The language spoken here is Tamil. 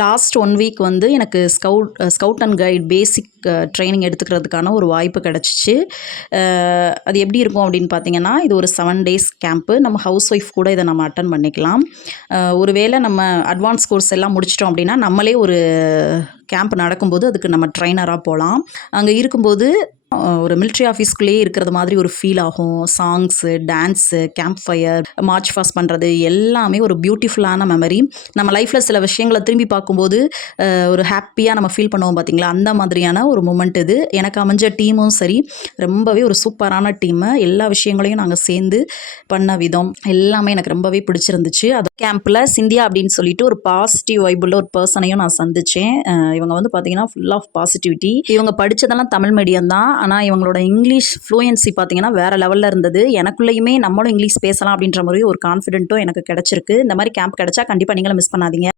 லாஸ்ட் 1 வீக் வந்து எனக்கு scout and guide basic training எடுத்துக்கிறதுக்கான ஒரு வாய்ப்பு கிடச்சிச்சு. அது எப்படி இருக்கும் அப்படின்னு பார்த்தீங்கன்னா, இது ஒரு 7 டேஸ் கேம்ப்பு. நம்ம ஹவுஸ் ஒய்ஃப் கூட இதை நம்ம அட்டன் பண்ணிக்கலாம். ஒருவேளை நம்ம அட்வான்ஸ் கோர்ஸ் எல்லாம் முடிச்சிட்டோம் அப்படின்னா, நம்மளே ஒரு கேம்ப் நடக்கும்போது அதுக்கு நம்ம ட்ரைனராக போகலாம். அங்கே இருக்கும்போது ஒரு மிலிட்ரி ஆஃபீஸ்க்குள்ளேயே இருக்கிறது மாதிரி ஒரு ஃபீல் ஆகும். Songs, dance, camp fire, March fast பண்ணுறது எல்லாமே ஒரு பியூட்டிஃபுல்லான மெமரி. நம்ம லைஃப்பில் சில விஷயங்களை திரும்பி பார்க்கும்போது ஒரு ஹாப்பியாக நம்ம ஃபீல் பண்ணுவோம் பார்த்தீங்களா, அந்த மாதிரியான ஒரு மூமெண்ட் இது. எனக்கு அமைஞ்ச டீமும் சரி, ரொம்பவே ஒரு சூப்பரான டீமு. எல்லா விஷயங்களையும் நாங்கள் சேர்ந்து பண்ண விதம் எல்லாமே எனக்கு ரொம்பவே பிடிச்சிருந்துச்சு. அது கேம்பில் சிந்தியா அப்படின்னு சொல்லிட்டு ஒரு பாசிட்டிவ் வைபுள்ள ஒரு பர்சனையும் நான் சந்தித்தேன். இவங்க வந்து பார்த்தீங்கன்னா ஃபுல் ஆஃப் பாசிட்டிவிட்டி. இவங்க படித்ததெல்லாம் தமிழ் மீடியம் தான். ஆனால் இவங்களோட இங்கிலீஷ் ஃப்ளூயன்சி பார்த்தீங்கன்னா வேறு லெவலில் இருந்தது. எனக்குள்ளேயுமே நம்மளும் இங்கிலீஷ் பேசலாம் அப்படின்ற மாதிரி ஒரு கான்ஃபிடென்ட்டும் எனக்கு கிடச்சிருக்கு. இந்த மாதிரி கேம்ப் கிடச்சா கண்டிப்பாக நீங்களும் மிஸ் பண்ணாதீங்க.